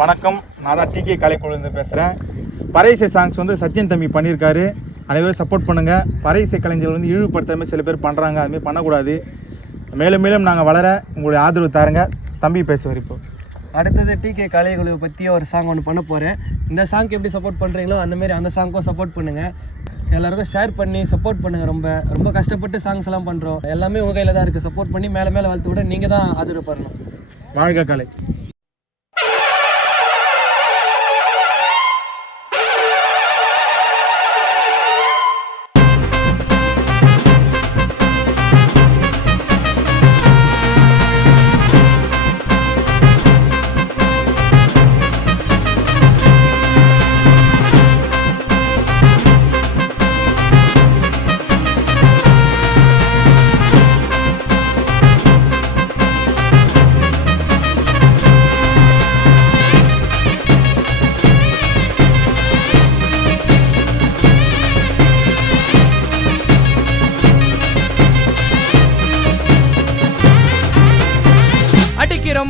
வணக்கம், நான் தான் டிகே கலைக்குழுந்து பேசுகிறேன். பறையிசை சாங்ஸ் வந்து சத்யன் தம்பி பண்ணியிருக்காரு. அனைவரும் சப்போர்ட் பண்ணுங்கள். பறையிசை கலைஞர்கள் வந்து இழிவுபடுத்தாமல் சில பேர் பண்ணுறாங்க, அதுமாதிரி பண்ணக்கூடாது. மேலும் மேலும் நாங்கள் வளர உங்களுடைய ஆதரவு தாருங்க. தம்பி பேசுவார். இப்போ அடுத்தது டிகே கலைக்குழுவை பற்றி ஒரு சாங் ஒன்று பண்ண போகிறேன். இந்த சாங்க்கு எப்படி சப்போர்ட் பண்ணுறீங்களோ அந்தமாரி அந்த சாங்க்கும் சப்போர்ட் பண்ணுங்கள். எல்லாருக்கும் ஷேர் பண்ணி சப்போர்ட் பண்ணுங்கள். ரொம்ப ரொம்ப கஷ்டப்பட்டு சாங்ஸ் எல்லாம் பண்ணுறோம். எல்லாமே உங்கள் கையில் தான் இருக்குது. சப்போர்ட் பண்ணி மேலே மேலே வளர்த்து விட நீங்கள் தான் ஆதரவு பண்ணணும். வாழ்க கலை.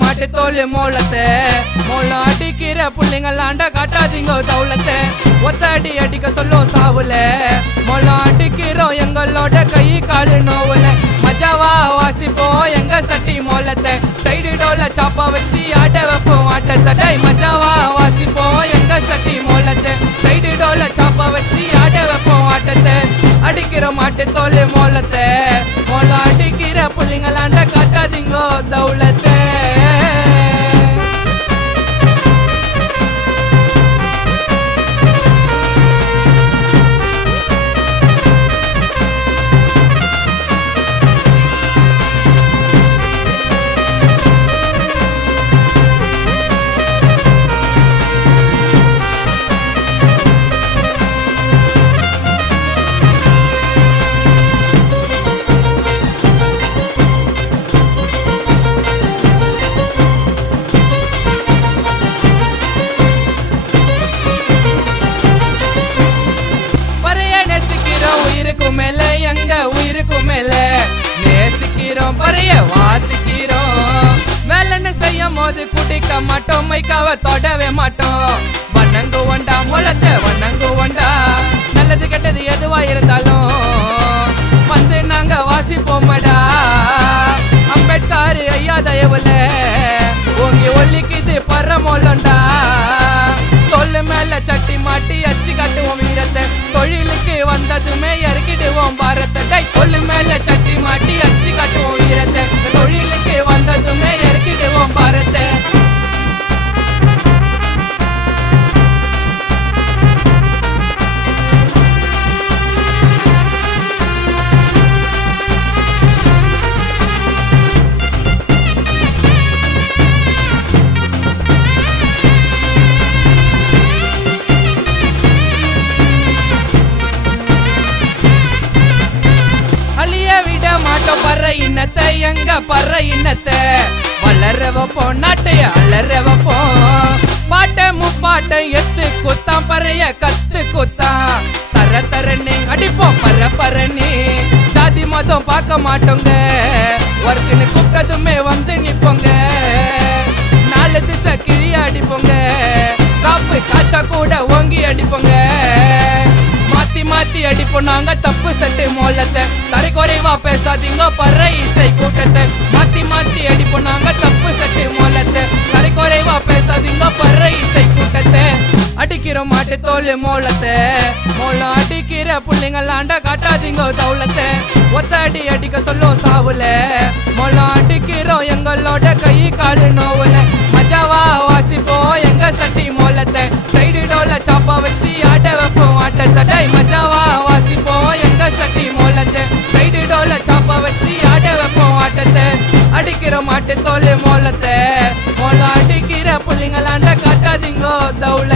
மாட்டு தோல் மோளத்தை மோளம் அடிக்கிற புள்ளைங்களாண்ட காட்டாதீங்க தௌலத்தை. ஒத்த அடி அடிக்க சொல்லும் சாவுல மோளம் அடிக்கிறோம் எங்களோட கை காலு நோவுல. மஜாவா வாசிப்போம் எங்க சட்டி மோளத்தை. சைடு டோல சாப்பா வச்சு ஆட்ட வைப்போம் ஆட்டத்தடை. மஜாவா வாசிப்போம் எங்க சட்டி மோளத்தை. சைடு டோல சாப்பா வச்சு ஆட்ட வைப்போம் ஆட்டத்தை. அடிக்கிற மாட்டு தோல் மோளத்தை மோளம் அடிக்கிற புள்ளைங்களாண்ட காட்டாதீங்க தௌலத்தை. உயிருக்கும் மேல நேசிக்கிறோம் பறைய வாசிக்கிறோம். வேலைன்னு செய்யும் போது குடிக்க மாட்டோம், மைக்காவ தொடவே மாட்டோம். வண்ணங்கு ஒண்டா முளத்தை வண்ணங்கு ஒண்டா. நல்லது கெட்டது எதுவா இருந்தாலும் வந்து நாங்க வாசிப்போமடா. அம்பேத்கர் ஐயா தயவுல ஓங்கி ஒல்லிக்குது பரமோலண்டா. தொல்லு மேல சட்டி மாட்டி அச்சு காட்டுவோம் வீரத்தை. தொழிலுக்கு வந்ததுமே இறக்கிடுவோம் பாரத்தை. தொல்லு மேல சட்டி மாட்டி அச்சு காட்டுவோம் வீரத்தை. தொழிலுக்கு வந்ததுமே இறக்கிடுவோம் பாரத்தை. பற இனத்தை எங்க பற இனத்தை வளர வைப்போம், நாட்டைய அலற வைப்போம். பாட்டை முப்பாட்டை எத்து குத்தான் பறைய கத்து குத்தான். தர தரன்னு அடிப்போம் பர பரன்னு. ஜாதி மதம் பார்க்க மாட்டோங்க, ஒர்க்குன்னு கூப்பிட்டதுமே வந்து நிப்போங்க. 4 திசை கிழிய அடிப்போங்க, காப்பு காய்ச்சா கூட ஓங்கி அடிப்போங்க. மாத்தி மாத்தி அடிப்போம் நாங்க தப்பு சட்டு மோளத்தை. தரை குறைவா பேசாதீங்க பறை இசை கூட்டத்தை. மாத்தி மாத்தி அடிப்போம் நாங்க தப்பு சட்டு மோளத்தை. தரை குறைவா பேசாதீங்க பறை இசை கூட்டத்தை. அடிக்கிறோம் மாட்டு தோல் மோளத்தை மோளம் அடிக்கிற புள்ளைங்களாண்ட காட்டாதீங்க தௌலத்தை. ஒத்த அடி அடிக்க சொல்லும் சாவுல மோளம் அடிக்கிறோம் எங்களோட கை காலு நோவுல. மஜாவா வாசிப்போம் எங்க சட்டி மோளத்தை. சைடு டோல சாப்பா வச்சு ஆட்ட வைப்போம் ஆட்டத்தடை. மஜாவா வாசிப்போம் எங்க சட்டி மோளத்தை. சைடு டோல சாப்பா வச்சு ஆட்ட வைப்போம் ஆட்டத்தை. அடிக்கிற மாட்டு தோல் மோளத்தை மோளம் அடிக்கிற புள்ளைங்களாண்ட காட்டாதீங்க தௌல.